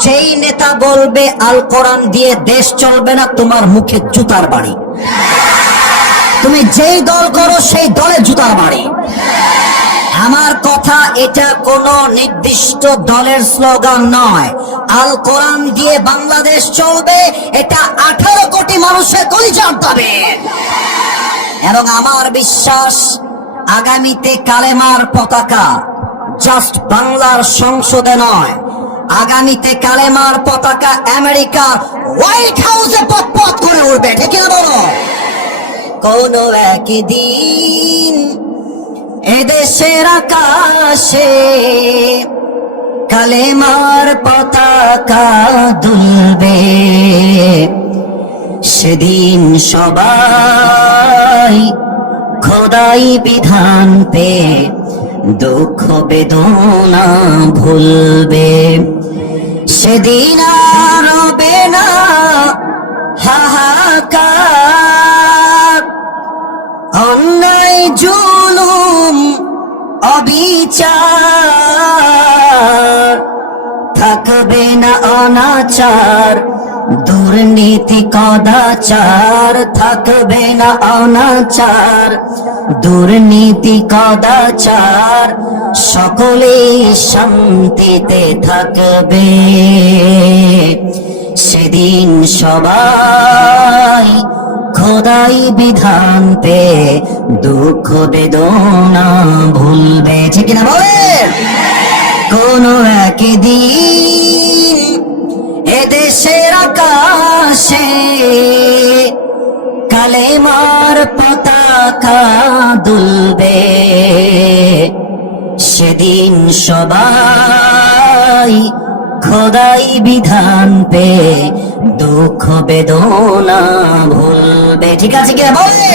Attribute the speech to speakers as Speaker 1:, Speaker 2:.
Speaker 1: যেই নেতা বলবে, আল কোরআন দিয়ে দেশ চলবে না, তোমার মুখে জুতার বাড়ি। তুমি যেই দল করো, সেই দলে জুতার বাড়ি। আমার কথা, এটা কোন নির্দিষ্ট দলের স্লোগান নয়। আল কোরআন দিয়ে বাংলাদেশ চলবে, এটা আঠারো কোটি মানুষের কলিজার দাবে। এবং আমার বিশ্বাস, আগামীতে কালেমার পতাকা জাস্ট বাংলার সংসদে নয়। আগামীতে কালেমার পতাকা আমেরিকা হোয়াইট হাউসে পথ করে উঠবে ঠিক বলো? কোনো একদিন এদেশের আকাশে কালেমার পতাকা দুলবে। সেদিন সবাই খোদাই বিধান পে দুঃখ বেদনা ভুলবে। সেদিন আর না হাহাকার। অন্যায় জুলুম অবিচার। থাকবে না অনাচার। দুর্নীতি কদাচার থাকবে না অনাচার। দুর্নীতি কদাচার সকলে শান্তিতে থাকবে। সেদিন সবাই খোদাই বিধান পে দুঃখ বেদনা ভুলবে। ঠিক না বলে কোন একদিন কালেমার পতাকা দুলবে। সেদিন সবাই খোদাই বিধান পে দুঃখ বেদনা ভুলবে। ঠিক আছে কি বলে